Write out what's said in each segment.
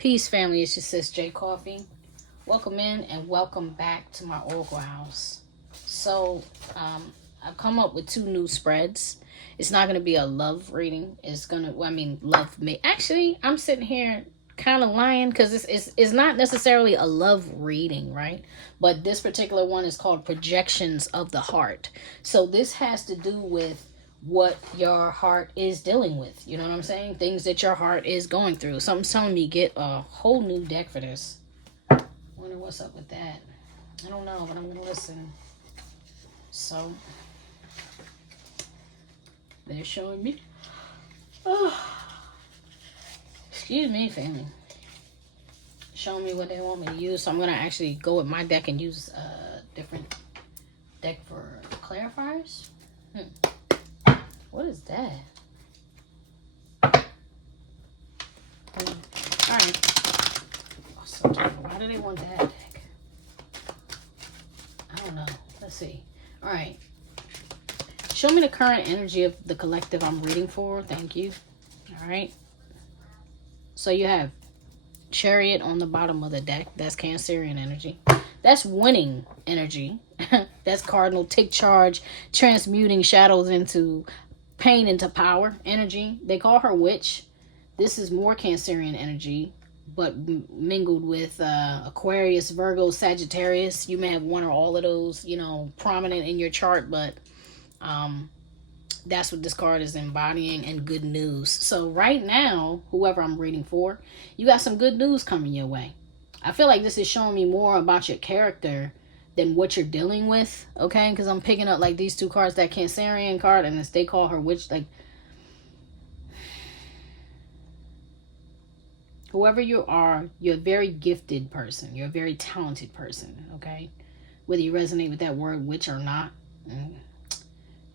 Peace, family. It's your sis J Coffee. Welcome in and welcome back to my Oracle house. So, I've come up with 2 new spreads. It's not going to be a love reading. It's going to, love me. Actually, I'm sitting here kind of lying because it's not necessarily a love reading, right? But this particular one is called Projections of the Heart. So, this has to do with what your heart is dealing with. You know what I'm saying? Things that your heart is going through. Something's telling me get a whole new deck for this. Wonder what's up with that. I don't know, but I'm gonna listen. So they're showing me. Oh, excuse me, family. Showing me what they want me to use. So I'm gonna actually go with my deck and use a different deck for clarifiers. What is that? Alright. Awesome. Why do they want that deck? I don't know. Let's see. Alright. Show me the current energy of the collective I'm reading for. Thank you. Alright. So you have Chariot on the bottom of the deck. That's Cancerian energy. That's winning energy. That's Cardinal. Take charge. Transmuting shadows into pain into power energy. They call her witch. This is more Cancerian energy, but mingled with Aquarius, Virgo, Sagittarius. You may have one or all of those, prominent in your chart, but that's what this card is embodying, and good news. So right now, whoever I'm reading for, you got some good news coming your way. I feel like this is showing me more about your character than what you're dealing with, okay? Because I'm picking up like these 2 cards, that Cancerian card, and they call her witch. Like, whoever you are, you're a very gifted person. You're a very talented person, okay? Whether you resonate with that word witch or not,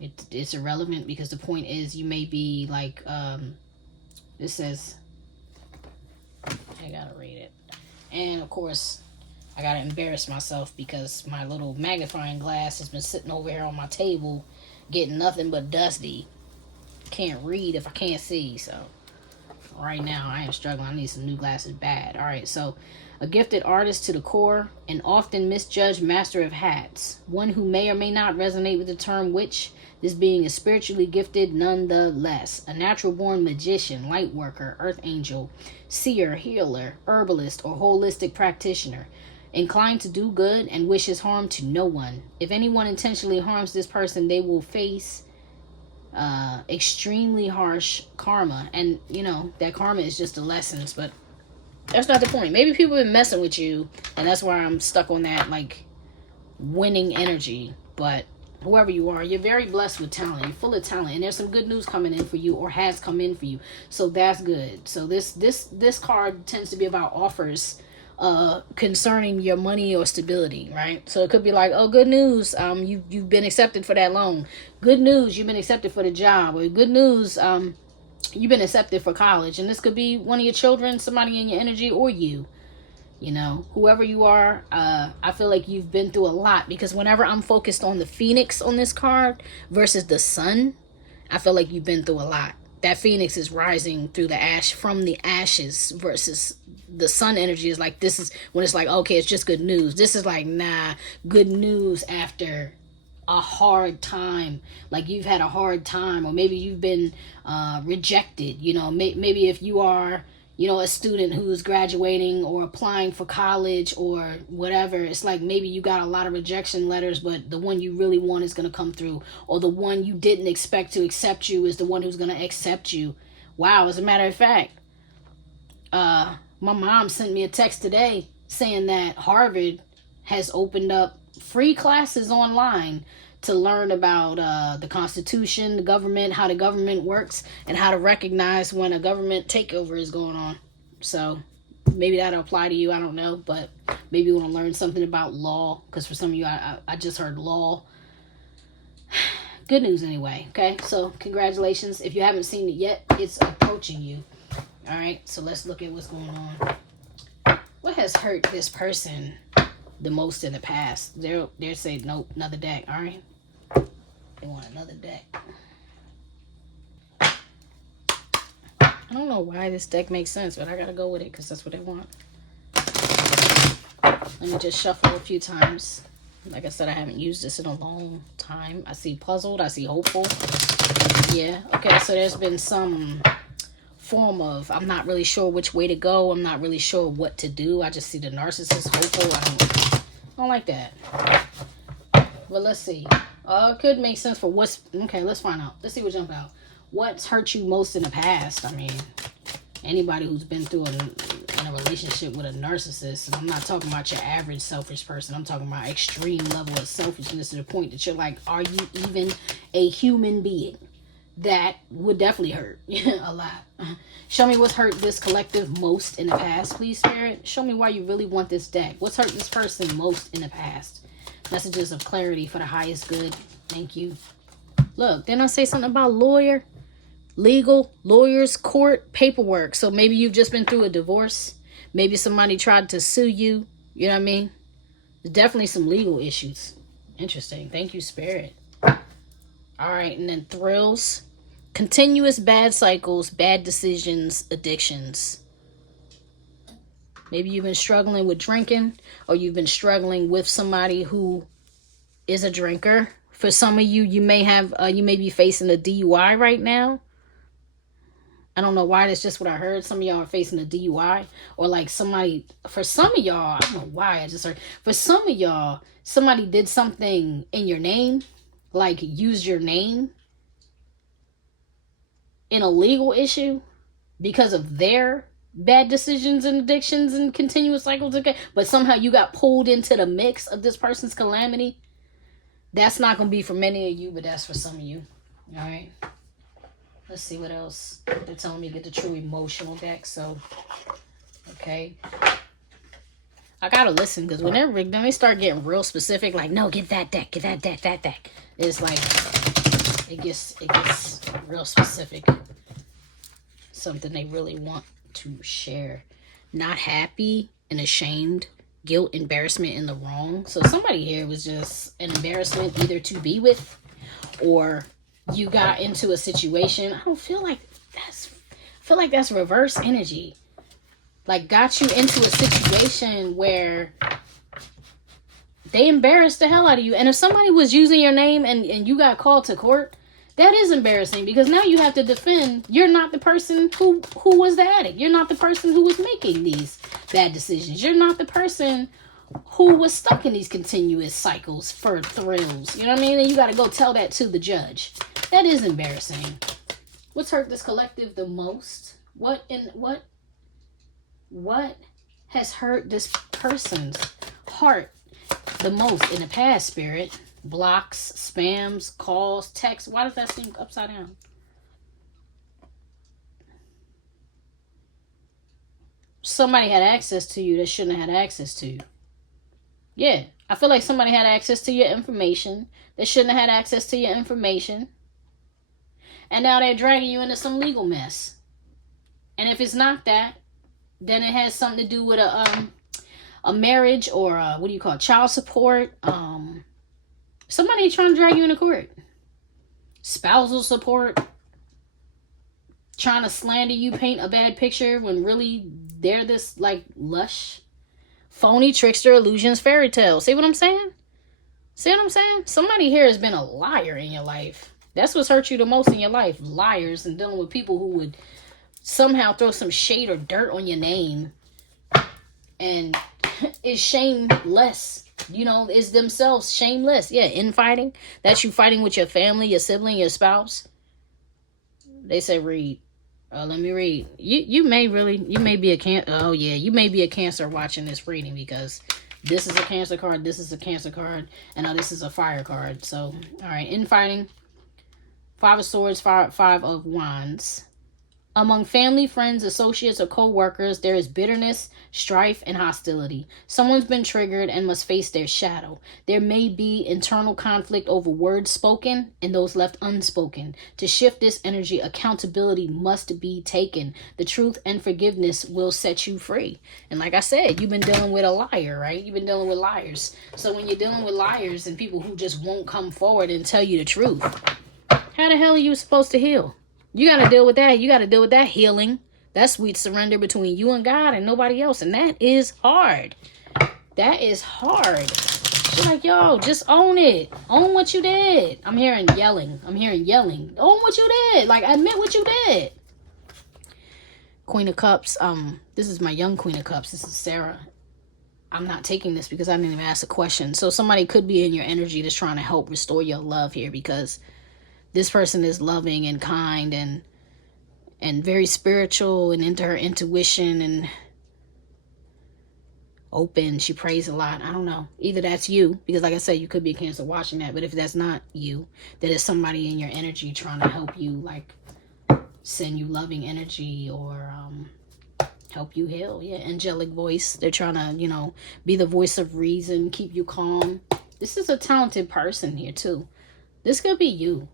it's irrelevant, because the point is you may be like, this says, I gotta read it. And of course, I gotta embarrass myself because my little magnifying glass has been sitting over here on my table getting nothing but dusty. Can't read if I can't see. So right now I am struggling. I need some new glasses bad. Alright, so a gifted artist to the core, an often misjudged master of hats, one who may or may not resonate with the term witch. This being is spiritually gifted nonetheless. A natural born magician, light worker, earth angel, seer, healer, herbalist, or holistic practitioner. Inclined to do good and wishes harm to no one. If anyone intentionally harms this person, they will face extremely harsh karma. And, that karma is just the lessons, but that's not the point. Maybe people have been messing with you, and that's why I'm stuck on that, like, winning energy. But whoever you are, you're very blessed with talent. You're full of talent, and there's some good news coming in for you, or has come in for you. So that's good. So this card tends to be about offers concerning your money or stability, right? So it could be like, oh, good news, you've been accepted for that loan. Good news, you've been accepted for the job. Or good news, you've been accepted for college. And this could be one of your children, somebody in your energy, or you. Whoever you are, I feel like you've been through a lot, because whenever I'm focused on the Phoenix on this card versus the sun, I feel like you've been through a lot. That Phoenix is rising through the ash, from the ashes, versus the sun energy is like, this is when it's like, okay, it's just good news. This is like, nah, good news after a hard time. Like, you've had a hard time, or maybe you've been rejected. Maybe if you are, a student who's graduating or applying for college or whatever, it's like maybe you got a lot of rejection letters, but the one you really want is going to come through, or the one you didn't expect to accept you is the one who's going to accept you. Wow, as a matter of fact, my mom sent me a text today saying that Harvard has opened up free classes online to learn about the Constitution, the government, how the government works, and how to recognize when a government takeover is going on. So maybe that'll apply to you. I don't know, but maybe you want to learn something about law, because for some of you, I just heard law. Good news anyway, okay? So congratulations. If you haven't seen it yet, it's approaching you. All right, so let's look at what's going on. What has hurt this person the most in the past? They're saying, nope, another deck. All right, they want another deck. I don't know why this deck makes sense, but I gotta go with it because that's what they want. Let me just shuffle a few times. Like I said, I haven't used this in a long time. I see puzzled. I see hopeful. Yeah. Okay, so there's been some form of, I'm not really sure which way to go. I'm not really sure what to do. I just see the narcissist hopeful. I don't like that. But let's see. It could make sense for what's... Okay, let's find out. Let's see what jumps out. What's hurt you most in the past? I mean, anybody who's been through in a relationship with a narcissist, and I'm not talking about your average selfish person. I'm talking about extreme level of selfishness to the point that you're like, are you even a human being? That would definitely hurt a lot. Show me what's hurt this collective most in the past, please, Spirit. Show me why you really want this deck. What's hurt this person most in the past? Messages of clarity for the highest good. Thank you. Look, didn't I say something about lawyer? Legal, lawyers, court, paperwork. So maybe you've just been through a divorce. Maybe somebody tried to sue you. You know what I mean? There's definitely some legal issues. Interesting. Thank you, Spirit. All right, and then thrills. Continuous bad cycles, bad decisions, addictions. Maybe you've been struggling with drinking, or you've been struggling with somebody who is a drinker. For some of you, you may be facing a DUI right now. I don't know why. That's just what I heard. Some of y'all are facing a DUI, or like somebody. For some of y'all, I don't know why. I just heard. For some of y'all, somebody did something in your name, like used your name in a legal issue because of their bad decisions and addictions and continuous cycles. Okay, but somehow you got pulled into the mix of this person's calamity. That's not going to be for many of you, but that's for some of you. All right. Let's see what else. They're telling me to get the true emotional deck. So, okay. I got to listen because whenever they start getting real specific, like, no, get that deck, get that deck, that deck. It's like, it gets real specific. Something they really want to share. Not happy and ashamed. Guilt, embarrassment, and the wrong. So somebody here was just an embarrassment either to be with, or you got into a situation. I feel like that's reverse energy. Like got you into a situation where they embarrassed the hell out of you. And if somebody was using your name and you got called to court, that is embarrassing because now you have to defend. You're not the person who was the addict. You're not the person who was making these bad decisions. You're not the person who was stuck in these continuous cycles for thrills. You know what I mean? And you got to go tell that to the judge. That is embarrassing. What's hurt this collective the most? What has hurt this person's heart the most in the past, Spirit? Blocks, spams, calls, texts. Why does that seem upside down? Somebody had access to you that shouldn't have had access to you. Yeah, I feel like somebody had access to your information that shouldn't have had access to your information. And now they're dragging you into some legal mess. And if it's not that, then it has something to do with a marriage or child support. Somebody trying to drag you into court. Spousal support. Trying to slander you, paint a bad picture when really they're this like lush, phony, trickster, illusions, fairy tale. See what I'm saying? See what I'm saying? Somebody here has been a liar in your life. That's what's hurt you the most in your life. Liars and dealing with people who would somehow throw some shade or dirt on your name and is shameless. You know, is themselves shameless. Yeah, infighting. That's you fighting with your family, your sibling, your spouse. They say read. Let me read. You may be a Cancer. Oh yeah, you may be a Cancer watching this reading because this is a Cancer card, this is a Cancer card, and this is a fire card. So, all right, infighting. 5 of Swords, 5 of Wands. Among family, friends, associates, or co-workers, there is bitterness, strife, and hostility. Someone's been triggered and must face their shadow. There may be internal conflict over words spoken and those left unspoken. To shift this energy, accountability must be taken. The truth and forgiveness will set you free. And like I said, you've been dealing with a liar, right? You've been dealing with liars. So when you're dealing with liars and people who just won't come forward and tell you the truth, how the hell are you supposed to heal? You got to deal with that. You got to deal with that healing. That sweet surrender between you and God and nobody else. And that is hard. That is hard. She's like, yo, just own it. Own what you did. I'm hearing yelling. Own what you did. Like, admit what you did. Queen of Cups. This is my young Queen of Cups. This is Sarah. I'm not taking this because I didn't even ask a question. So somebody could be in your energy that's trying to help restore your love here, because this person is loving and kind and very spiritual and into her intuition and open. She prays a lot. I don't know. Either that's you, because like I said, you could be a Cancer watching that. But if that's not you, that is somebody in your energy trying to help you, like send you loving energy or help you heal. Yeah, angelic voice. They're trying to, you know, be the voice of reason, keep you calm. This is a talented person here too. This could be you.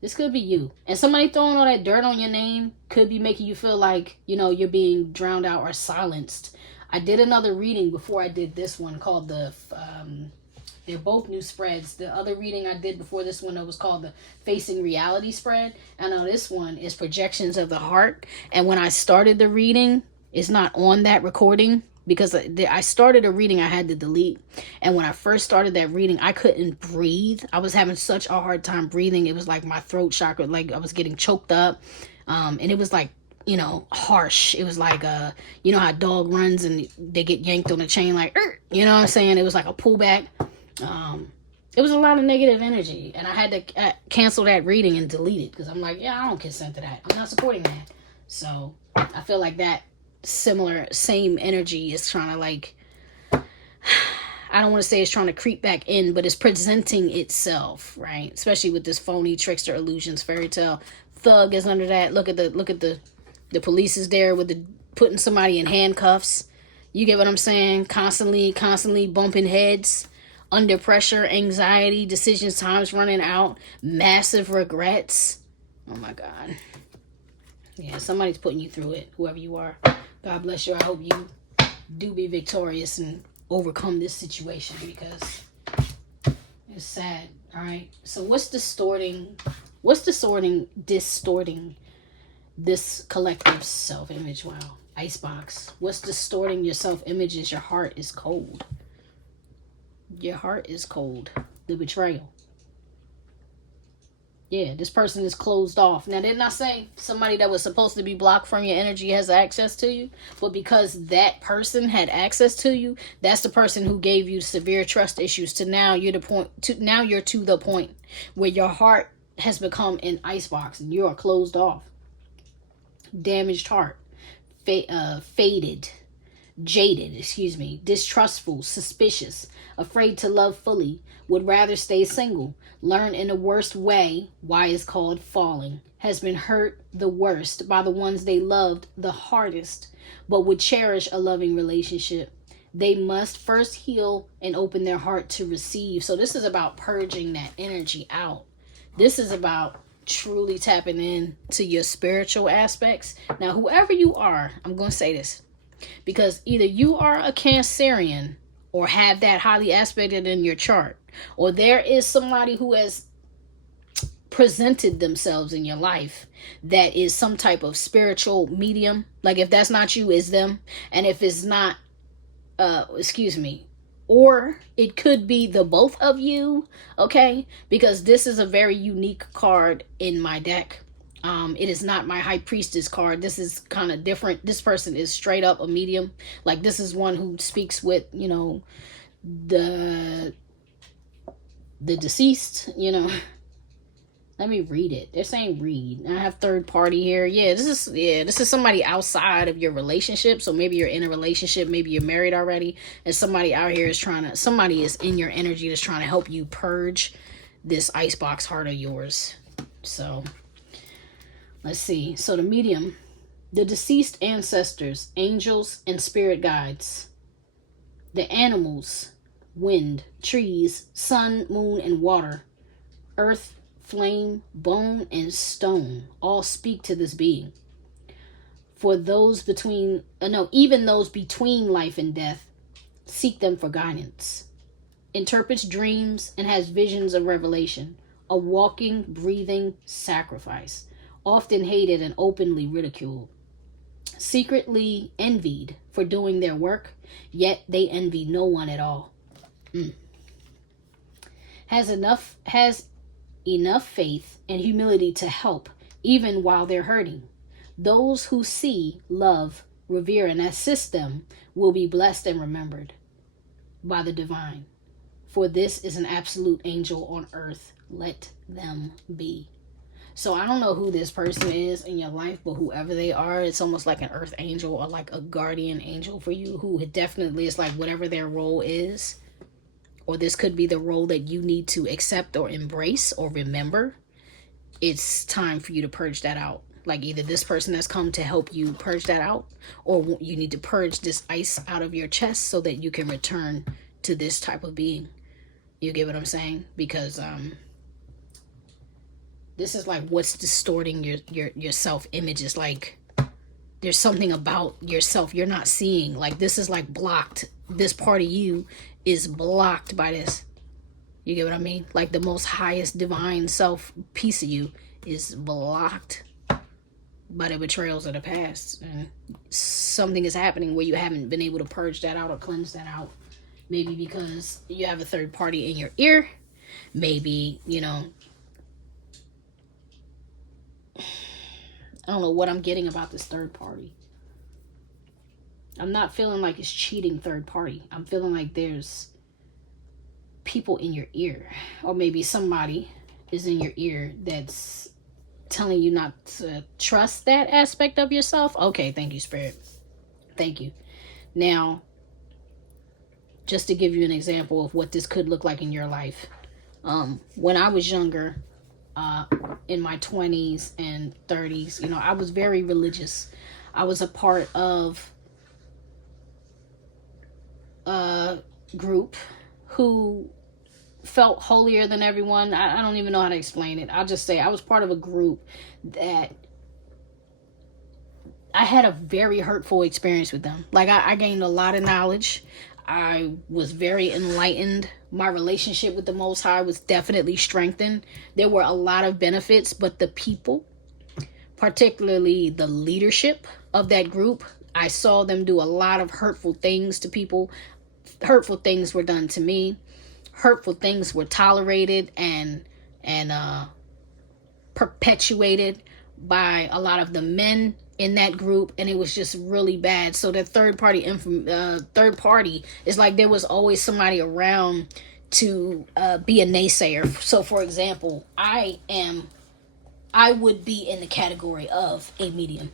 This could be you. And somebody throwing all that dirt on your name could be making you feel like, you know, you're being drowned out or silenced. I did another reading before I did this one called they're both new spreads. The other reading I did before this one, it was called the Facing Reality spread. And now this one is Projections of the Heart. And when I started the reading, it's not on that recording because I started a reading I had to delete. And when I first started that reading, I couldn't breathe. I was having such a hard time breathing. It was like my throat chakra, like I was getting choked up. And it was like, you know, harsh. It was like, you know how a dog runs and they get yanked on the chain, like, you know what I'm saying? It was like a pullback. It was a lot of negative energy, and I had to cancel that reading and delete it because I'm like, yeah, I don't consent to that. I'm not supporting that. So I feel like that same energy is trying to, like, I don't want to say it's trying to creep back in, but it's presenting itself, right? Especially with this phony trickster illusions fairy tale. Thug is under that. Look at the police is there with the putting somebody in handcuffs. You get what I'm saying? Constantly bumping heads. Under pressure, anxiety, decisions, times running out, massive regrets. Oh my God. Yeah, somebody's putting you through it, whoever you are. God bless you. I hope you do be victorious and overcome this situation because it's sad. All right. So what's distorting this collective self-image? Wow. Icebox. What's distorting your self-image is your heart is cold. Your heart is cold. The betrayal. Yeah, this person is closed off. Now, didn't I say somebody that was supposed to be blocked from your energy has access to you? But because that person had access to you, that's the person who gave you severe trust issues. Now you're to the point where your heart has become an icebox and you are closed off. Damaged heart. Jaded, distrustful, suspicious, afraid to love fully, would rather stay single, learn in the worst way why it's called falling, has been hurt the worst by the ones they loved the hardest, but would cherish a loving relationship. They must first heal and open their heart to receive. So this is about purging that energy out. This is about truly tapping in to your spiritual aspects. Now, whoever you are, I'm going to say this, because either you are a Cancerian or have that highly aspected in your chart, or there is somebody who has presented themselves in your life that is some type of spiritual medium. Like if that's not you, it's them. And if it's not, or it could be the both of you, okay? Because this is a very unique card in my deck. It is not my High Priestess card. This is kind of different. This person is straight up a medium. Like this is one who speaks with, you know, the deceased, you know. Let me read it. They're saying read. I have third party here. This is somebody outside of your relationship. So maybe you're in a relationship, maybe you're married already, and somebody out here is somebody is in your energy that's trying to help you purge this icebox heart of yours. So let's see. So the medium, the deceased ancestors, angels, and spirit guides. The animals, wind, trees, sun, moon, and water, earth, flame, bone, and stone all speak to this being. For those even those between life and death, seek them for guidance. Interprets dreams and has visions of revelation. A walking, breathing sacrifice. often hated and openly ridiculed, secretly envied for doing their work, yet they envy no one at all. Has enough faith and humility to help even while they're hurting. Those who see, love, revere, and assist them will be blessed and remembered by the divine. For this is an absolute angel on earth. Let them be. So I don't know who this person is in your life, but whoever they are, it's almost like an earth angel or like a guardian angel for you, who definitely is like whatever their role is. Or this could be the role that you need to accept or embrace or remember. It's time for you to purge that out. Like either this person has come to help you purge that out, or you need to purge this ice out of your chest so that you can return to this type of being. You get what I'm saying? Because this is like what's distorting your self-image. Is like there's something about yourself you're not seeing. Like this is like blocked. This part of you is blocked by this. You get what I mean? Like the most highest divine self piece of you is blocked by the betrayals of the past. And something is happening where you haven't been able to purge that out or cleanse that out. Maybe because you have a third party in your ear. Maybe, you know, I don't know what I'm getting about this third party. I'm not feeling like it's cheating third party. I'm feeling like there's people in your ear. Or maybe somebody is in your ear that's telling you not to trust that aspect of yourself. Okay, thank you, Spirit. Thank you. Now, just to give you an example of what this could look like in your life. When I was younger, in my 20s and 30s, you know, I was very religious. I was a part of a group who felt holier than everyone. I don't even know how to explain it. I'll just say I was part of a group that I had a very hurtful experience with them. Like I gained a lot of knowledge. I was very enlightened. My relationship with the Most High was definitely strengthened. There were a lot of benefits, but the people, particularly the leadership of that group, I saw them do a lot of hurtful things to people. Hurtful things were done to me. Hurtful things were tolerated and perpetuated by a lot of the men in that group, and it was just really bad. So the third party is like there was always somebody around to be a naysayer. So for example, I would be in the category of a medium.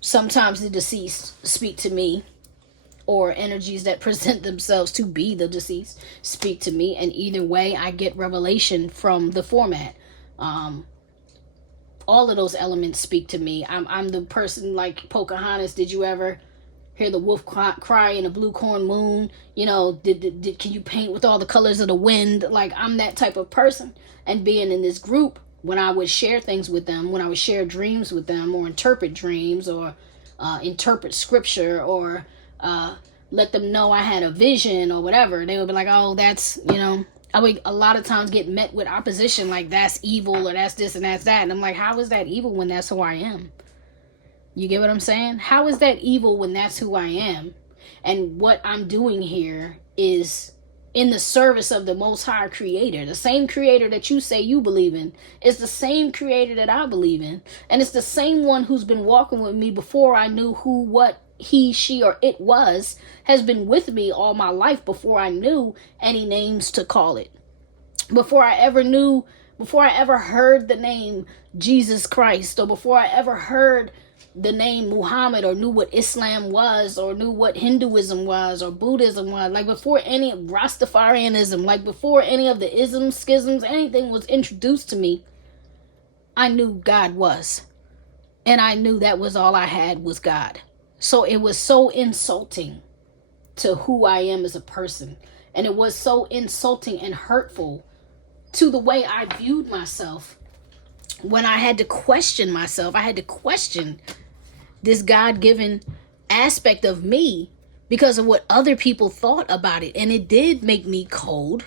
Sometimes the deceased speak to me, or energies that present themselves to be the deceased speak to me, and either way I get revelation from the format. All of those elements speak to me. I'm the person like Pocahontas. Did you ever hear the wolf cry in a blue corn moon? You know, can you paint with all the colors of the wind? Like I'm that type of person. And being in this group, when I would share things with them, when I would share dreams with them, or interpret dreams, or interpret scripture, or let them know I had a vision or whatever, they would be like, oh, that's, you know, I would a lot of times get met with opposition, like that's evil, or that's this and that's that. And I'm like, how is that evil when that's who I am? You get what I'm saying? How is that evil when that's who I am? And what I'm doing here is in the service of the Most High Creator. The same Creator that you say you believe in is the same Creator that I believe in. And it's the same one who's been walking with me before I knew who, what, he, she, or it was, has been with me all my life before I knew any names to call it. Before I ever heard the name Jesus Christ, or before I ever heard the name Muhammad, or knew what Islam was, or knew what Hinduism was, or Buddhism was, like before any Rastafarianism, like before any of the isms, schisms, anything was introduced to me, I knew God was. And I knew that was all I had was God. So it was so insulting to who I am as a person. And it was so insulting and hurtful to the way I viewed myself when I had to question myself. I had to question this God-given aspect of me because of what other people thought about it. And it did make me cold.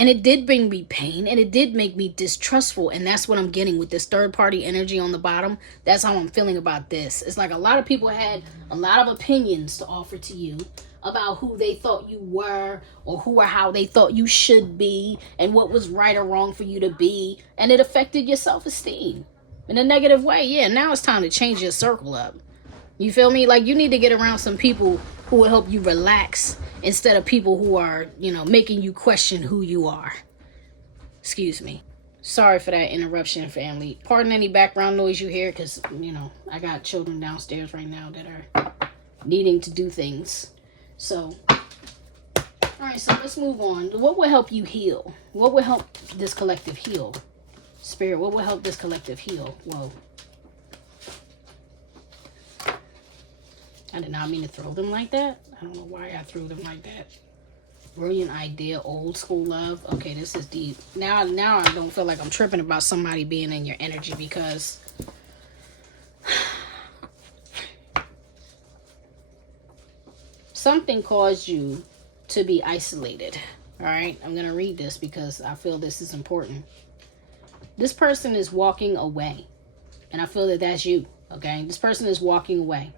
And it did bring me pain, and it did make me distrustful. And that's what I'm getting with this third party energy on the bottom. That's how I'm feeling about this. It's like a lot of people had a lot of opinions to offer to you about who they thought you were, or who or how they thought you should be, and what was right or wrong for you to be. And it affected your self-esteem in a negative way. Yeah, now it's time to change your circle up. You feel me? Like, you need to get around some people who will help you relax, instead of people who are, you know, making you question who you are. Excuse me. Sorry for that interruption, family. Pardon any background noise you hear, because, you know, I got children downstairs right now that are needing to do things. So, alright, so let's move on. What will help you heal? What will help this collective heal? Spirit, what will help this collective heal? Whoa. I did not mean to throw them like that. I don't know why I threw them like that. Brilliant idea, old school love. Okay, this is deep. Now I don't feel like I'm tripping about somebody being in your energy, because something caused you to be isolated. All right, I'm going to read this because I feel this is important. This person is walking away, and I feel that that's you. Okay, this person is walking away.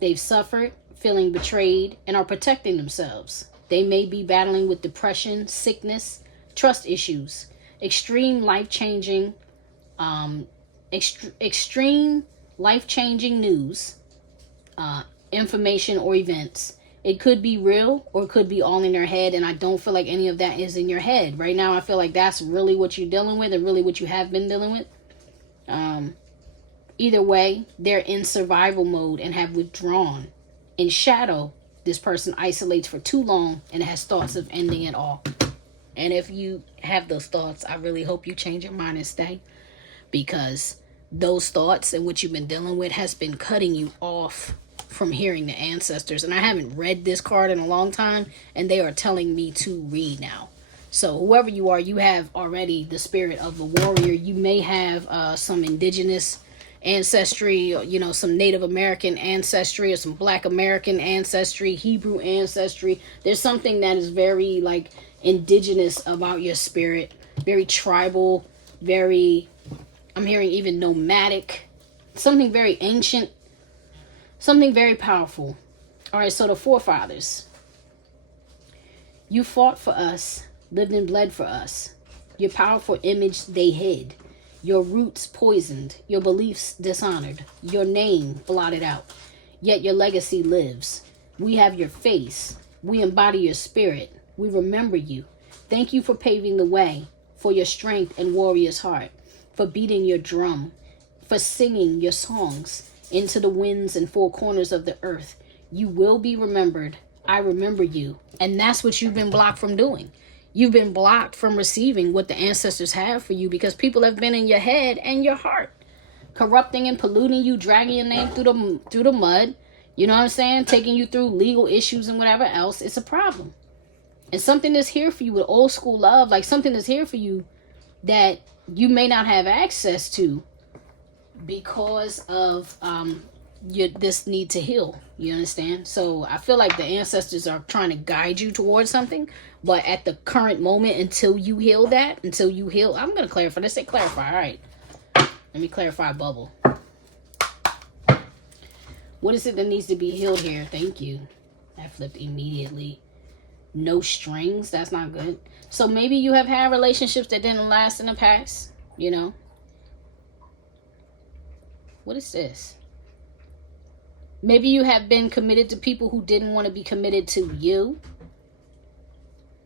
They've suffered, feeling betrayed, and are protecting themselves. They may be battling with depression, sickness, trust issues, extreme life-changing news, information, or events. It could be real, or it could be all in your head, and I don't feel like any of that is in your head. Right now, I feel like that's really what you're dealing with, and really what you have been dealing with. Either way, they're in survival mode and have withdrawn. In shadow, this person isolates for too long and has thoughts of ending it all. And if you have those thoughts, I really hope you change your mind and stay, because those thoughts and what you've been dealing with has been cutting you off from hearing the ancestors. And I haven't read this card in a long time, and they are telling me to read now. So whoever you are, you have already the spirit of the warrior. You may have some indigenous ancestry, you know, some Native American ancestry, or some Black American ancestry, Hebrew ancestry. There's something that is very like indigenous about your spirit, very tribal, very, I'm hearing even nomadic, something very ancient, something very powerful. All right, so the forefathers. You fought for us, lived and bled for us. Your powerful image they hid. Your roots poisoned, your beliefs dishonored, your name blotted out. Yet your legacy lives. We have your face. We embody your spirit. We remember you. Thank you for paving the way, for your strength and warrior's heart, for beating your drum, for singing your songs into the winds and four corners of the earth. You will be remembered. I remember you. And that's what you've been blocked from doing. You've been blocked from receiving what the ancestors have for you, because people have been in your head and your heart, corrupting and polluting you, dragging your name through the mud. You know what I'm saying? Taking you through legal issues and whatever else. It's a problem. And something that's here for you with old school love, like something that's here for you that you may not have access to because of this need to heal. You understand? So I feel like the ancestors are trying to guide you towards something, but at the current moment, until you heal, I'm going to clarify. Let's say clarify. All right. Let me clarify bubble. What is it that needs to be healed here? Thank you. That flipped immediately. No strings. That's not good. So maybe you have had relationships that didn't last in the past, you know. What is this? Maybe you have been committed to people who didn't want to be committed to you.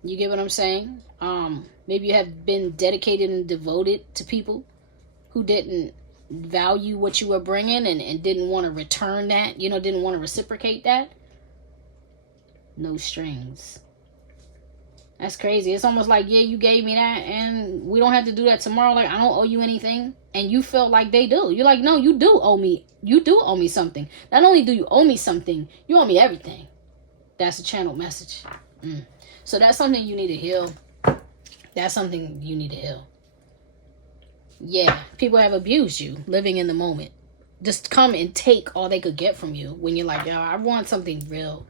You get what I'm saying? Maybe you have been dedicated and devoted to people who didn't value what you were bringing and didn't want to return that, you know, didn't want to reciprocate that. No strings. That's crazy. It's almost like, yeah, you gave me that and we don't have to do that tomorrow. Like, I don't owe you anything. And you felt like they do. You're like, no, you do owe me. You do owe me something. Not only do you owe me something, you owe me everything. That's a channeled message. So that's something you need to heal. That's something you need to heal. Yeah, people have abused you, living in the moment. Just come and take all they could get from you when you're like, yo, I want something real.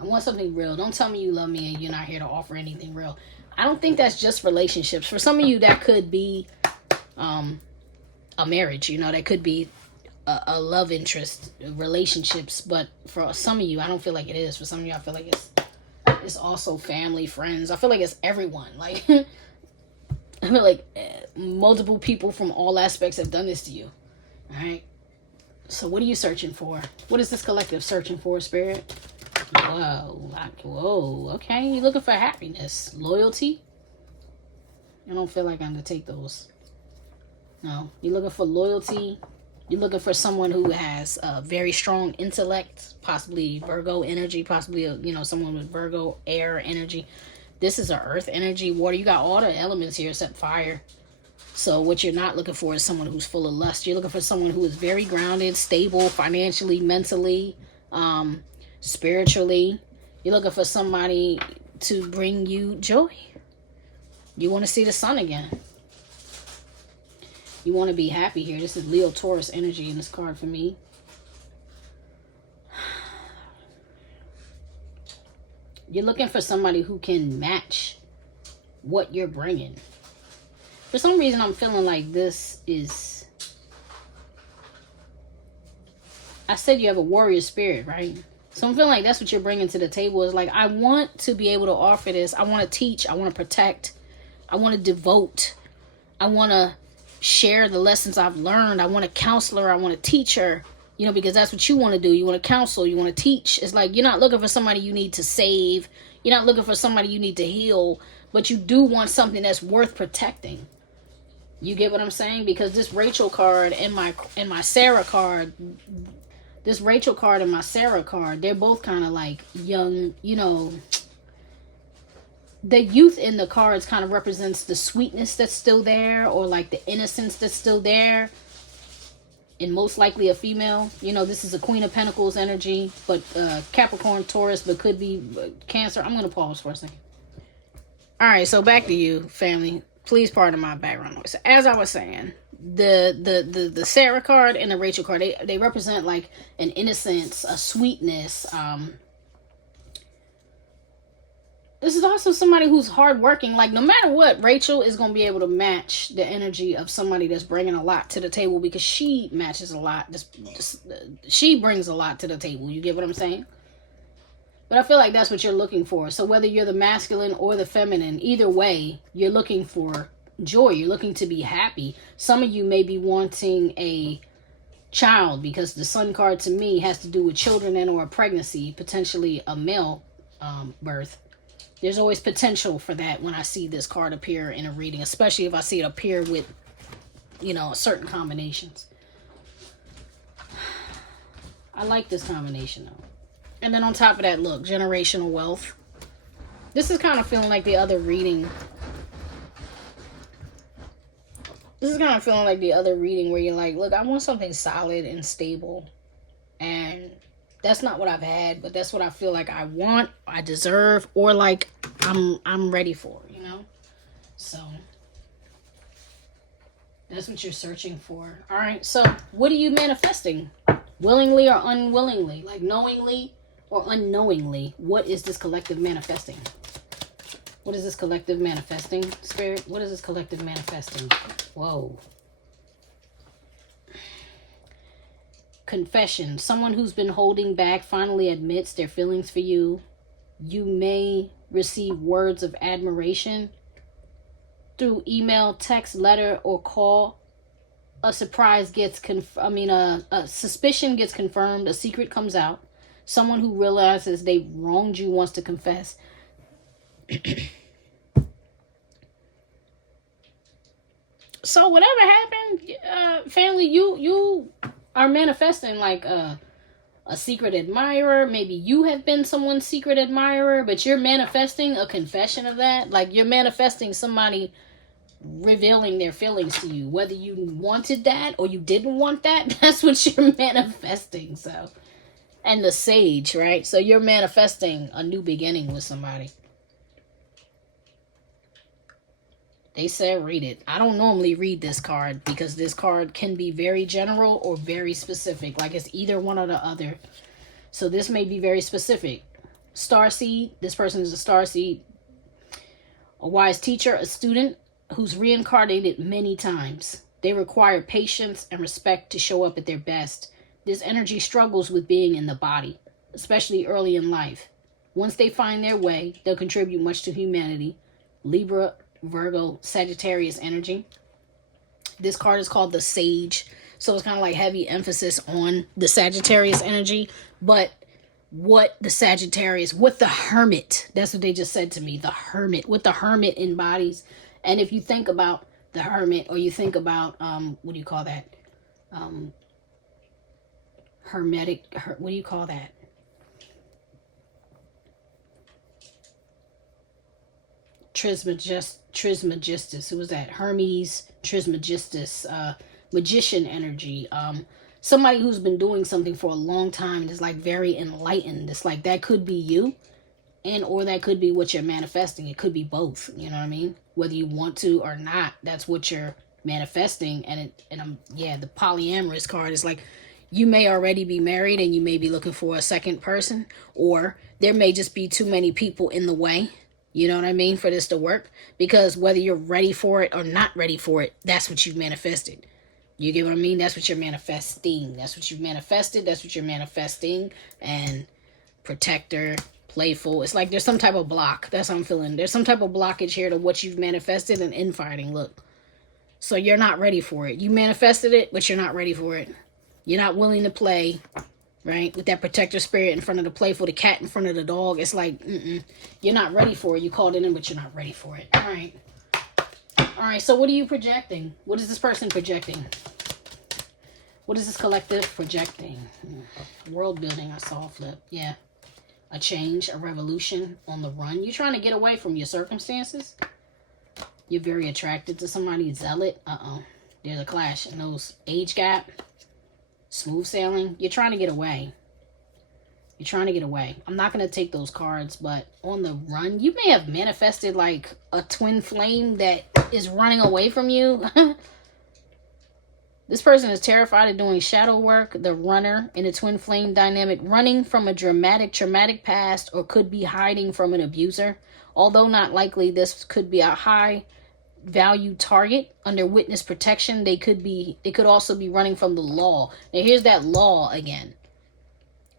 I want something real. Don't tell me you love me and you're not here to offer anything real. I don't think that's just relationships. For some of you, that could be a marriage, you know, that could be a love interest, relationships. But for some of you, I don't feel like it is. For some of you, I feel like it's also family, friends. I feel like it's everyone. Like, I feel like multiple people from all aspects have done this to you. All right. So what are you searching for? What is this collective searching for, Spirit? Whoa. Okay. You're looking for happiness, loyalty. I don't feel like I'm going to take those. No. You're looking for loyalty. You're looking for someone who has a very strong intellect, possibly Virgo energy, possibly, someone with Virgo air energy. This is an earth energy, water. You got all the elements here except fire. So what you're not looking for is someone who's full of lust. You're looking for someone who is very grounded, stable, financially, mentally, spiritually. You're looking for somebody to bring you joy. You want to see the sun again. You want to be happy here. This is Leo Taurus energy in this card for me. You're looking for somebody who can match what you're bringing. For some reason, I'm feeling like this is... I said you have a warrior spirit, right? So I'm feeling like that's what you're bringing to the table. Is like, I want to be able to offer this. I want to teach. I want to protect. I want to devote. I want to share the lessons I've learned. I want a counselor. I want a teacher. Because that's what you want to do. You want to counsel. You want to teach. It's like you're not looking for somebody you need to save. You're not looking for somebody you need to heal. But you do want something that's worth protecting. You get what I'm saying? Because this Rachel card and my Sarah card, this Rachel card and my Sarah card, they're both kind of like young, the youth in the cards kind of represents the sweetness that's still there, or like the innocence that's still there. And most likely a female. This is a Queen of Pentacles energy, but Capricorn, Taurus, but could be Cancer. I'm going to pause for a second. All right, so back to you, family. Please pardon my background noise. As I was saying, the Sarah card and the Rachel card, they represent like an innocence, a sweetness. This is also somebody who's hardworking. Like, no matter what, Rachel is going to be able to match the energy of somebody that's bringing a lot to the table, because she matches a lot. She brings a lot to the table. You get what I'm saying? But I feel like that's what you're looking for. So whether you're the masculine or the feminine, either way, you're looking for joy. You're looking to be happy. Some of you may be wanting a child, because the sun card to me has to do with children and or a pregnancy, potentially a male birth. There's always potential for that when I see this card appear in a reading, especially if I see it appear with, certain combinations. I like this combination though. And then on top of that, look, generational wealth. This is kind of feeling like the other reading. This is kind of feeling like the other reading where you're like, look, I want something solid and stable. And that's not what I've had, but that's what I feel like I want, I deserve, or like I'm ready for, So that's what you're searching for. All right, so what are you manifesting? Willingly or unwillingly? Like knowingly or unknowingly? What is this collective manifesting? What is this collective manifesting, Spirit? What is this collective manifesting? Whoa. Confession. Someone who's been holding back finally admits their feelings for you. You may receive words of admiration through email, text, letter, or call. A surprise gets a suspicion gets confirmed. A secret comes out. Someone who realizes they wronged you wants to confess. So whatever happened, family, you are manifesting like a secret admirer. Maybe you have been someone's secret admirer, but you're manifesting a confession of that. Like you're manifesting somebody revealing their feelings to you, whether you wanted that or you didn't want that. That's what you're manifesting. So, and the Sage, right? So you're manifesting a new beginning with somebody. They said read it. I don't normally read this card because this card can be very general or very specific. Like it's either one or the other. So this may be very specific. Starseed. This person is a starseed. A wise teacher, a student who's reincarnated many times. They require patience and respect to show up at their best. This energy struggles with being in the body, especially early in life. Once they find their way, they'll contribute much to humanity. Libra, Virgo, Sagittarius energy. This card is called the Sage. So it's kind of like heavy emphasis on the Sagittarius energy. But what the Sagittarius, what the Hermit, that's what they just said to me, the Hermit, what the Hermit embodies. And if you think about the Hermit, or you think about, what do you call that? Hermetic, what do you call that? Trismegistus. Who was that? Hermes Trismegistus, magician energy. Somebody who's been doing something for a long time and is like very enlightened. It's like that could be you, and or that could be what you're manifesting. It could be both. You know what I mean? Whether you want to or not, that's what you're manifesting. And the polyamorous card is like, you may already be married and you may be looking for a second person, or there may just be too many people in the way. You know what I mean? For this to work. Because whether you're ready for it or not ready for it, that's what you've manifested. You get what I mean? That's what you're manifesting. That's what you've manifested. That's what you're manifesting. And protector, playful. It's like there's some type of block. That's how I'm feeling. There's some type of blockage here to what you've manifested and infighting. Look. So you're not ready for it. You manifested it, but you're not ready for it. You're not willing to play. Right? With that protector spirit in front of the playful, the cat in front of the dog. It's like, you're not ready for it. You called it in, but you're not ready for it. All right. All right. So what are you projecting? What is this person projecting? What is this collective projecting? World building. I saw a flip. Yeah. A change, a revolution on the run. You're trying to get away from your circumstances. You're very attracted to somebody. Zealot. There's a clash in those. Age gap. Smooth sailing. You're trying to get away. You're trying to get away. I'm not going to take those cards, but on the run, you may have manifested like a twin flame that is running away from you. This person is terrified of doing shadow work. The runner in a twin flame dynamic, running from a traumatic past, or could be hiding from an abuser. Although not likely, this could be a high value target under witness protection. They could also be running from the law. Now here's that law again.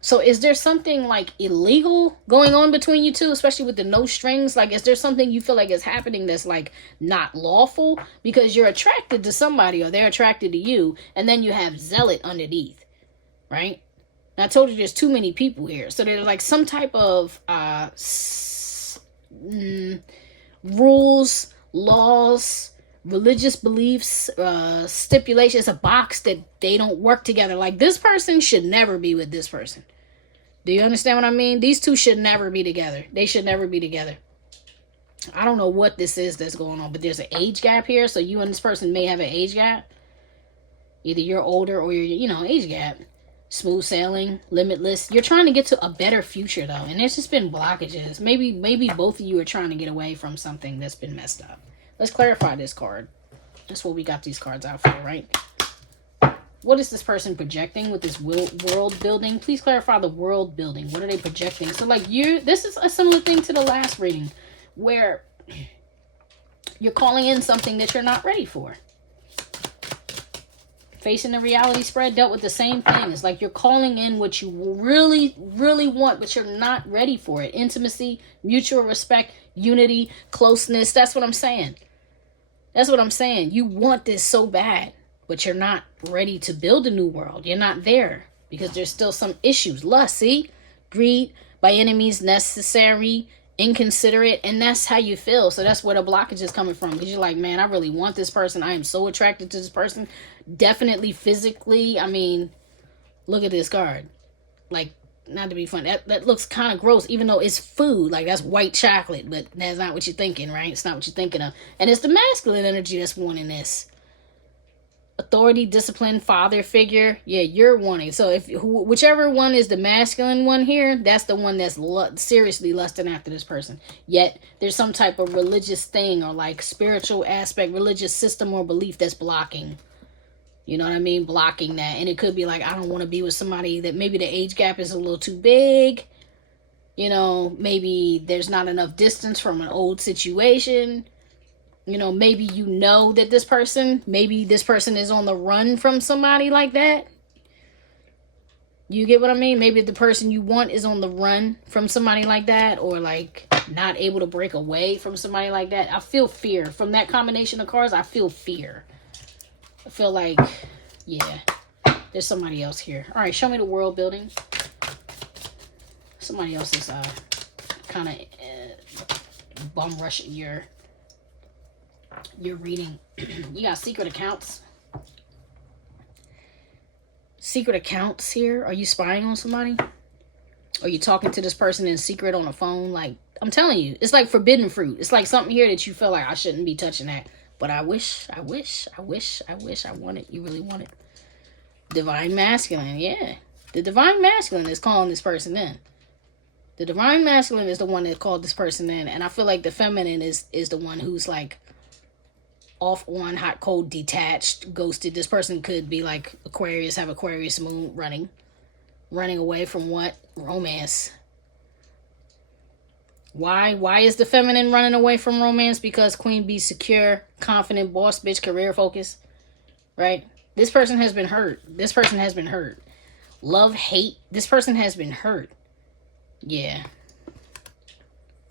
So is there something like illegal going on between you two, especially with the no strings? Like, is there something you feel like is happening that's like not lawful because you're attracted to somebody or they're attracted to you, and then you have zealot underneath, right? And I told you there's too many people here. So there's like some type of rules, laws, religious beliefs, stipulations, a box that they don't work together. Like, this person should never be with this person. Do you understand what I mean? These two should never be together. They should never be together. I don't know what this is that's going on, but there's an age gap here. So you and this person may have an age gap. Either you're older or you're, age gap. Smooth sailing, limitless. You're trying to get to a better future, though. And there's just been blockages. Maybe both of you are trying to get away from something that's been messed up. Let's clarify this card. That's what we got these cards out for, right? What is this person projecting with this world building? Please clarify the world building. What are they projecting? So, like, this is a similar thing to the last reading, where you're calling in something that you're not ready for. Facing the reality spread dealt with the same thing. It's like you're calling in what you really, really want, but you're not ready for it. Intimacy, mutual respect, unity, closeness. That's what I'm saying. That's what I'm saying. You want this so bad, but you're not ready to build a new world. You're not there because there's still some issues. Lust, see? Greed, by enemies necessary, inconsiderate, and that's how you feel. So that's where the blockage is coming from, because you're like, man, I really want this person. I am so attracted to this person. Definitely physically. I mean, look at this card. Like, not to be funny, that looks kind of gross, even though it's food. Like, that's white chocolate, but that's not what you're thinking, right? It's not what you're thinking of. And it's the masculine energy that's wanting this. Authority, discipline, father figure. Yeah, you're wanting. So whichever one is the masculine one here, that's the one that's seriously lusting after this person. Yet there's some type of religious thing or like spiritual aspect, religious system or belief that's blocking. You know what I mean? Blocking that. And it could be like, I don't want to be with somebody that maybe the age gap is a little too big. You know, maybe there's not enough distance from an old situation. You know, maybe you know that maybe this person is on the run from somebody like that. You get what I mean? Maybe the person you want is on the run from somebody like that, or like not able to break away from somebody like that. I feel fear. From that combination of cards, I feel fear. I feel like, yeah, there's somebody else here. All right, show me the world building. Somebody else is kind of bum rushing your reading. You got secret accounts. Secret accounts here. Are you spying on somebody? Are you talking to this person in secret on a phone? Like, I'm telling you, it's like forbidden fruit. It's like something here that you feel like I shouldn't be touching that. But I wish I want it. You really want it. Divine masculine, yeah. The divine masculine is calling this person in. The divine masculine is the one that called this person in. And I feel like the feminine is the one who's like off on, hot, cold, detached, ghosted. This person could be like Aquarius, have Aquarius moon running away from what? Romance. Why is the feminine running away from romance? Because queen bee, secure, confident, boss bitch, career focus, right? This person has been hurt. This person has been hurt. Love, hate. This person has been hurt. Yeah.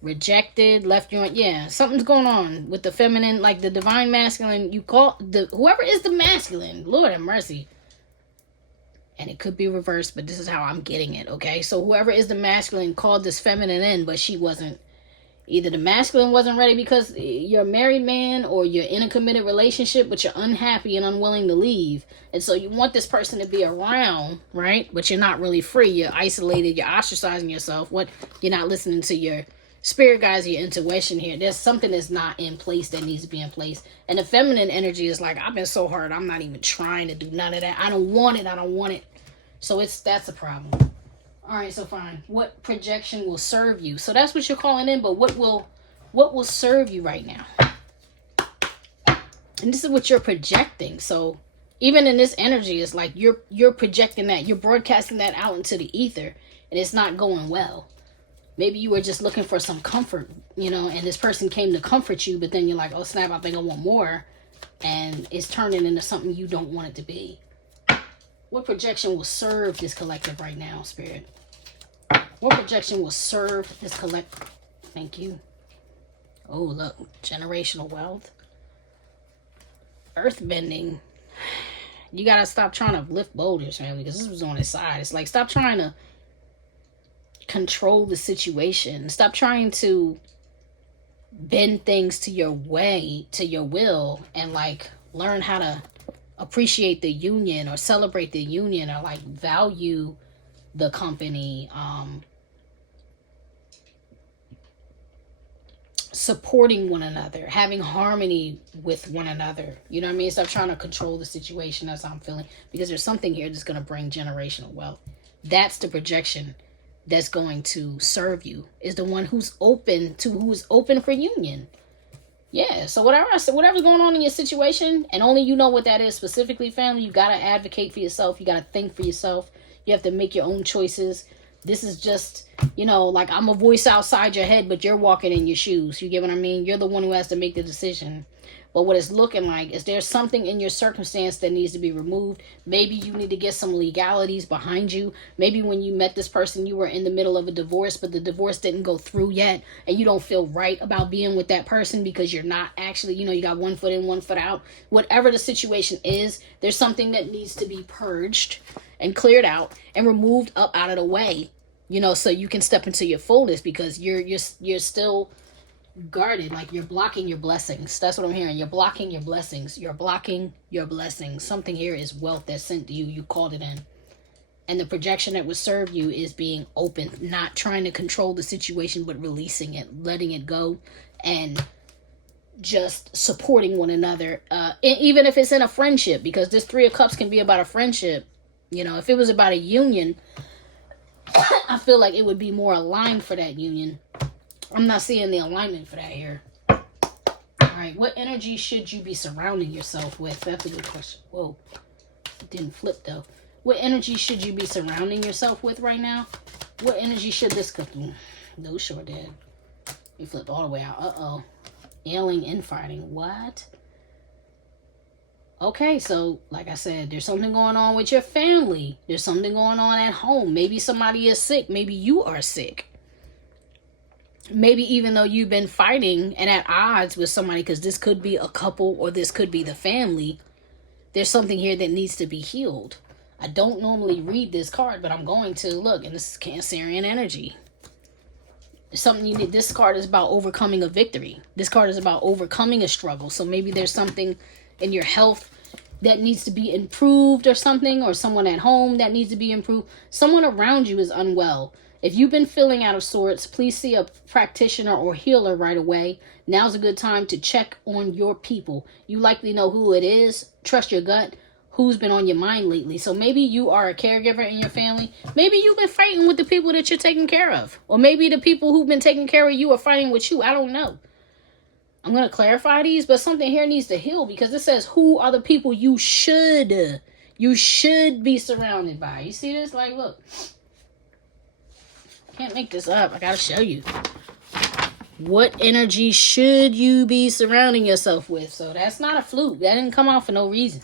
Rejected, left you on. Yeah, something's going on with the feminine, like the divine masculine. You call whoever is the masculine. Lord have mercy. And it could be reversed, but this is how I'm getting it, okay? So whoever is the masculine called this feminine in, but she wasn't. Either the masculine wasn't ready because you're a married man, or you're in a committed relationship, but you're unhappy and unwilling to leave. And so you want this person to be around, right? But you're not really free. You're isolated. You're ostracizing yourself. You're not listening to your spirit guides, your intuition here. There's something that's not in place that needs to be in place. And the feminine energy is like, I've been so hurt. I'm not even trying to do none of that. I don't want it. So that's a problem. All right, so fine. What projection will serve you? So that's what you're calling in, but what will serve you right now? And this is what you're projecting. So even in this energy, it's like you're projecting that. You're broadcasting that out into the ether, and it's not going well. Maybe you were just looking for some comfort, and this person came to comfort you, but then you're like, oh snap, I think I want more. And it's turning into something you don't want it to be. What projection will serve this collective right now, Spirit? What projection will serve this collective? Thank you. Oh, look. Generational wealth. Earthbending. You got to stop trying to lift boulders, family, because this was on his side. It's like, stop trying to control the situation. Stop trying to bend things to your way, to your will, and like learn how to appreciate the union, or celebrate the union, or like value the company, supporting one another, having harmony with one another. You know what I mean? Stop trying to control the situation. That's how I'm feeling, because there's something here that's going to bring generational wealth. That's the projection that's going to serve you, is the one who's open for union. Yeah, so whatever's going on in your situation, and only you know what that is specifically, family, you got to advocate for yourself. You got to think for yourself. You have to make your own choices. This is just, like I'm a voice outside your head, but you're walking in your shoes. You get what I mean? You're the one who has to make the decision. But what it's looking like is there's something in your circumstance that needs to be removed. Maybe you need to get some legalities behind you. Maybe when you met this person, you were in the middle of a divorce, but the divorce didn't go through yet, and you don't feel right about being with that person because you're not actually, you got one foot in, one foot out. Whatever the situation is, there's something that needs to be purged and cleared out and removed up out of the way, so you can step into your fullness, because you're still guarded, like you're blocking your blessings. That's what I'm hearing. You're blocking your blessings. You're blocking your blessings. Something here is wealth that's sent to you. You called it in. And the projection that would serve you is being open, not trying to control the situation, but releasing it, letting it go, and just supporting one another. Even if it's in a friendship, because this 3 of Cups can be about a friendship. If it was about a union, I feel like it would be more aligned for that union. I'm not seeing the alignment for that here. All right, what energy should you be surrounding yourself with? That's a good question. Whoa, it didn't flip though. What energy should you be surrounding yourself with right now? What energy should this go through? No, sure did. We flipped all the way out. Uh-oh. Ailing, infighting. What? Okay, so like I said, there's something going on with your family. There's something going on at home. Maybe somebody is sick. Maybe you are sick. Maybe even though you've been fighting and at odds with somebody, because this could be a couple or this could be the family, there's something here that needs to be healed. I don't normally read this card, but I'm going to look, and this is Cancerian energy. There's something you need. This card is about overcoming a victory. This card is about overcoming a struggle. So maybe there's something in your health that needs to be improved or something, or someone at home that needs to be improved. Someone around you is unwell. If you've been feeling out of sorts, please see a practitioner or healer right away. Now's a good time to check on your people. You likely know who it is. Trust your gut. Who's been on your mind lately? So maybe you are a caregiver in your family. Maybe you've been fighting with the people that you're taking care of. Or maybe the people who've been taking care of you are fighting with you. I don't know. I'm going to clarify these, but something here needs to heal, because it says who are the people you should be surrounded by. You see this? Like, look. Can't make this up. I got to show you. What energy should you be surrounding yourself with? So that's not a fluke. That didn't come out for no reason.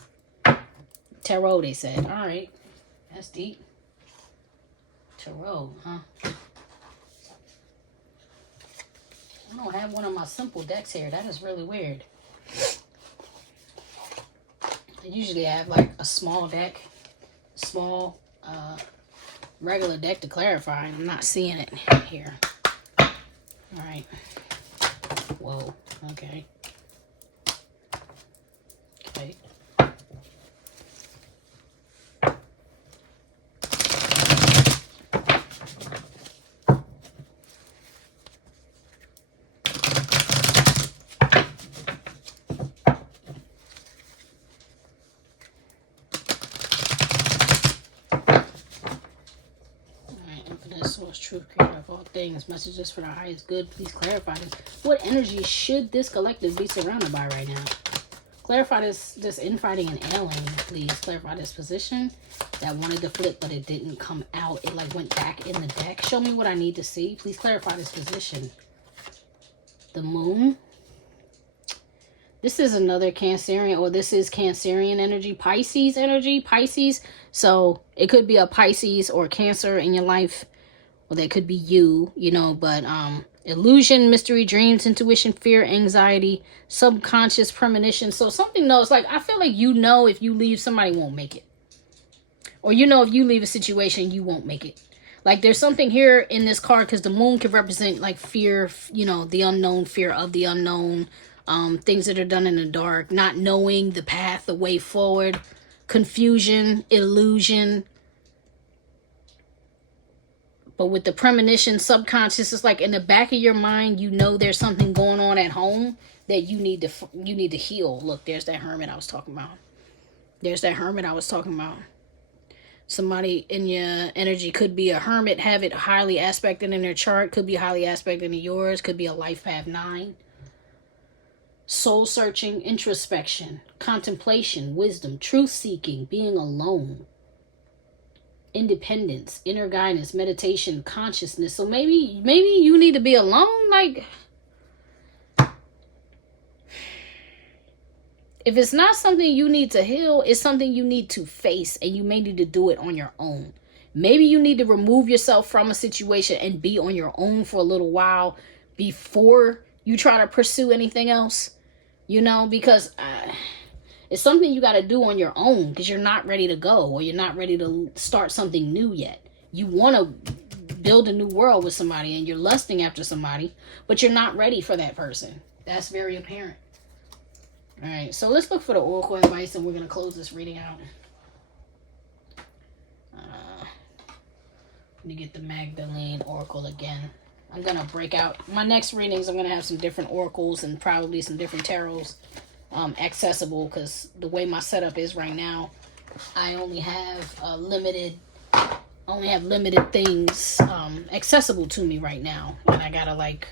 Tarot, they said. All right. That's deep. Tarot, huh? I don't have one of my simple decks here. That is really weird. I usually have like a small deck. Small, regular deck to clarify. And I'm not seeing it here. All right. Whoa. Okay. Okay. Truth, creator of all things, messages for the highest good. Please clarify this. What energy should this collective be surrounded by right now? Clarify this infighting and ailing, please. Clarify this position that wanted to flip, but it didn't come out. It like went back in the deck. Show me what I need to see. Please clarify this position. The moon. This is another Cancerian, or this is Cancerian energy. Pisces energy. Pisces. So it could be a Pisces or Cancer in your life. Well, that could be you, you know, but illusion, mystery, dreams, intuition, fear, anxiety, subconscious premonition. So something knows, like, I feel like you know if you leave, somebody won't make it. Or you know if you leave a situation, you won't make it. Like, there's something here in this card, because the moon could represent, like, fear, you know, the unknown, fear of the unknown, things that are done in the dark, not knowing the path, the way forward, confusion, illusion. But with the premonition, subconscious, it's like in the back of your mind, you know there's something going on at home that you need to heal. Look, there's that hermit I was talking about. There's that hermit I was talking about. Somebody in your energy could be a hermit, have it highly aspected in their chart, could be highly aspected in yours, could be a life path 9. Soul searching, introspection, contemplation, wisdom, truth seeking, being alone. Independence, inner guidance, meditation, consciousness. So maybe you need to be alone. Like, if it's not something you need to heal, it's something you need to face, and you may need to do it on your own. Maybe you need to remove yourself from a situation and be on your own for a little while before you try to pursue anything else, you know, because it's something you got to do on your own, because you're not ready to go, or you're not ready to start something new yet. You want to build a new world with somebody, and you're lusting after somebody, but you're not ready for that person. That's very apparent. All right, so let's look for the oracle advice, and we're going to close this reading out. Let me get the Magdalene oracle again. I'm going to break out my next readings. I'm going to have some different oracles and probably some different tarots accessible, because the way my setup is right now, I only have limited things accessible to me right now, and I gotta like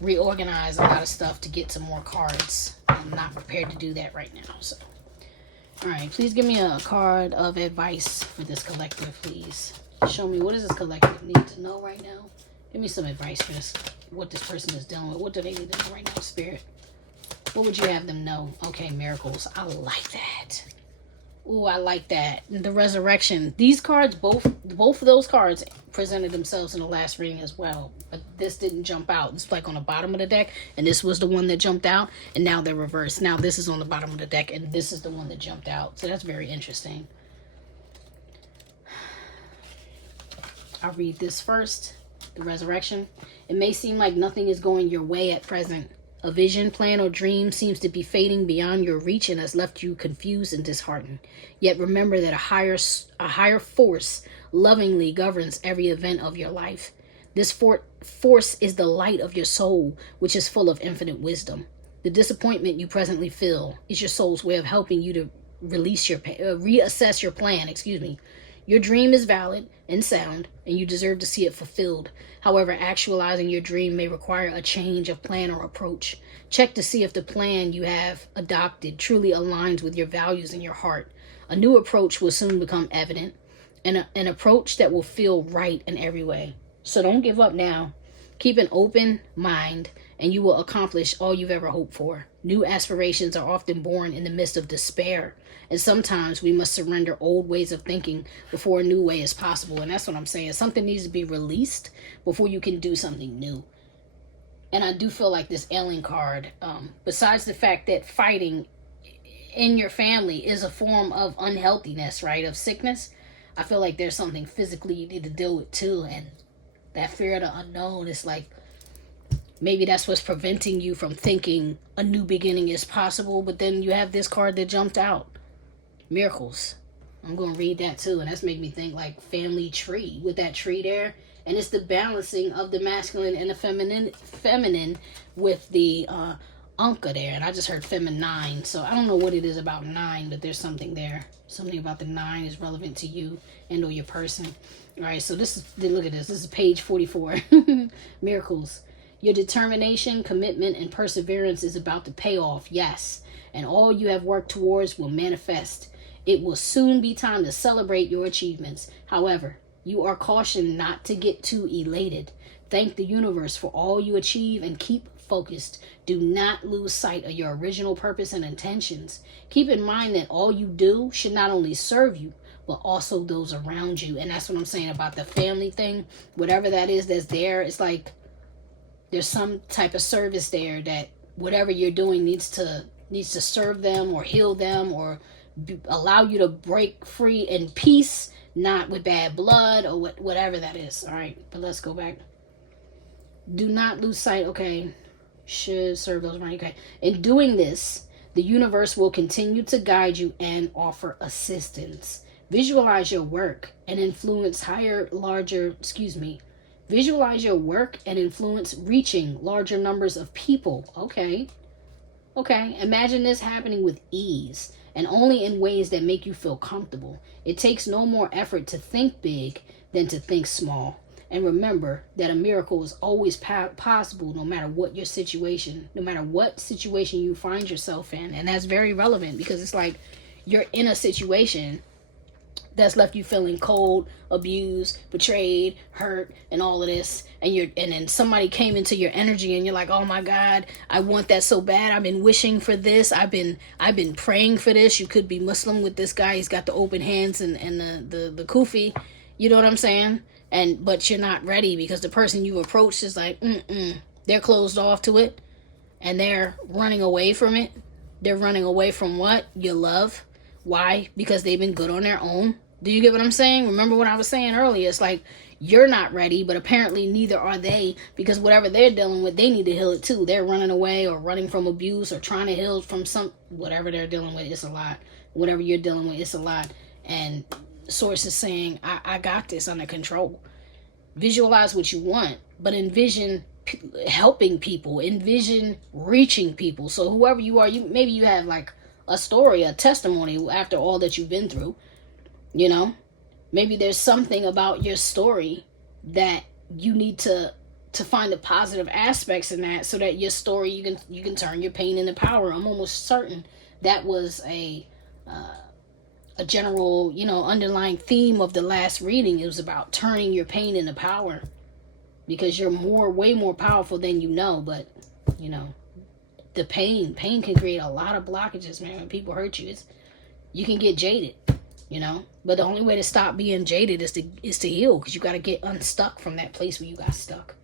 reorganize a lot of stuff to get some more cards. I'm not prepared to do that right now. So, all right, please give me a card of advice for this collective, please. Show me, what does this collective need to know right now? Give me some advice for this. What this person is dealing with. What do they need to know right now, Spirit? What would you have them know? Okay, miracles. I like that. Ooh, I like that. The resurrection. These cards, both of those cards presented themselves in the last reading as well. But this didn't jump out. It's like on the bottom of the deck. And this was the one that jumped out. And now they're reversed. Now this is on the bottom of the deck. And this is the one that jumped out. So that's very interesting. I'll read this first. The resurrection. It may seem like nothing is going your way at present. A vision, plan, or dream seems to be fading beyond your reach and has left you confused and disheartened. Yet remember that a higher force lovingly governs every event of your life. This force is the light of your soul, which is full of infinite wisdom. The disappointment you presently feel is your soul's way of helping you to reassess your plan. Your dream is valid and sound, and you deserve to see it fulfilled. However, actualizing your dream may require a change of plan or approach. Check to see if the plan you have adopted truly aligns with your values and your heart. A new approach will soon become evident, and an approach that will feel right in every way. So don't give up now. Keep an open mind, and you will accomplish all you've ever hoped for. New aspirations are often born in the midst of despair, and sometimes we must surrender old ways of thinking before a new way is possible. And that's what I'm saying. Something needs to be released before you can do something new. And I do feel like this alien card, besides the fact that fighting in your family is a form of unhealthiness, right, of sickness, I feel like there's something physically you need to deal with too. And that fear of the unknown is like, maybe that's what's preventing you from thinking a new beginning is possible. But then you have this card that jumped out. Miracles. I'm going to read that too. And that's made me think like family tree with that tree there. And it's the balancing of the masculine and the feminine with the Anka there. And I just heard feminine. So I don't know what it is about 9, but there's something there. Something about the 9 is relevant to you and or your person. All right. So this is, look at this. This is page 44. Miracles. Your determination, commitment, and perseverance is about to pay off. Yes. And all you have worked towards will manifest. It will soon be time to celebrate your achievements. However, you are cautioned not to get too elated. Thank the universe for all you achieve and keep focused. Do not lose sight of your original purpose and intentions. Keep in mind that all you do should not only serve you, but also those around you. And that's what I'm saying about the family thing. Whatever that is that's there, it's like there's some type of service there that whatever you're doing needs to serve them or heal them or allow you to break free in peace, not with bad blood or whatever that is. All right, but let's go back. Do not lose sight. Okay, should serve those around you. Okay, in doing this, the universe will continue to guide you and offer assistance. Visualize your work and influence Visualize your work and influence reaching larger numbers of people. Okay. Imagine this happening with ease and only in ways that make you feel comfortable. It takes no more effort to think big than to think small. And remember that a miracle is always possible no matter what situation you find yourself in. And that's very relevant because it's like you're in a situation that's left you feeling cold, abused, betrayed, hurt, and all of this. And then somebody came into your energy and you're like, oh my God, I want that so bad. I've been wishing for this. I've been praying for this. You could be Muslim with this guy. He's got the open hands and the kufi. You know what I'm saying? But you're not ready because the person you approached is like, they're closed off to it and they're running away from it. They're running away from what? Your love. Why? Because they've been good on their own. Do you get what I'm saying? Remember what I was saying earlier? It's like you're not ready, but apparently neither are they because whatever they're dealing with, they need to heal it too. They're running away or running from abuse or trying to heal from whatever they're dealing with. It's a lot. Whatever you're dealing with, it's a lot. And Source is saying, I got this under control. Visualize what you want, but envision helping people. Envision reaching people. So whoever you are, maybe you have like a story, a testimony after all that you've been through. You know, maybe there's something about your story that you need to find the positive aspects in that so that your story, you can turn your pain into power. I'm almost certain that was a a general, you know, underlying theme of the last reading. It was about turning your pain into power, because you're way more powerful than you know. But you know, the pain can create a lot of blockages, man. When people hurt you, you can get jaded, you know. But the only way to stop being jaded is to heal, because you got to get unstuck from that place where you got stuck.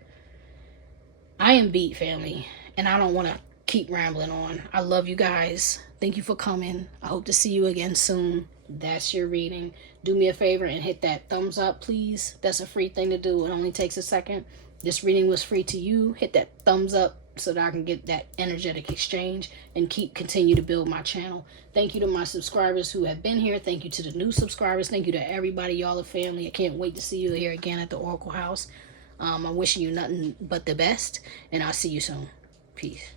I am beat, family, and I don't want to keep rambling on. I love you guys. Thank you for coming. I hope to see you again soon. That's your reading. Do me a favor and hit that thumbs up, please. That's a free thing to do. It only takes a second. This reading was free to you. Hit that thumbs up so that I can get that energetic exchange and continue to build my channel. Thank you to my subscribers who have been here. Thank you to the new subscribers. Thank you to everybody. Y'all are family. I can't wait to see you here again at the Oracle House. I'm wishing you nothing but the best, and I'll see you soon. Peace.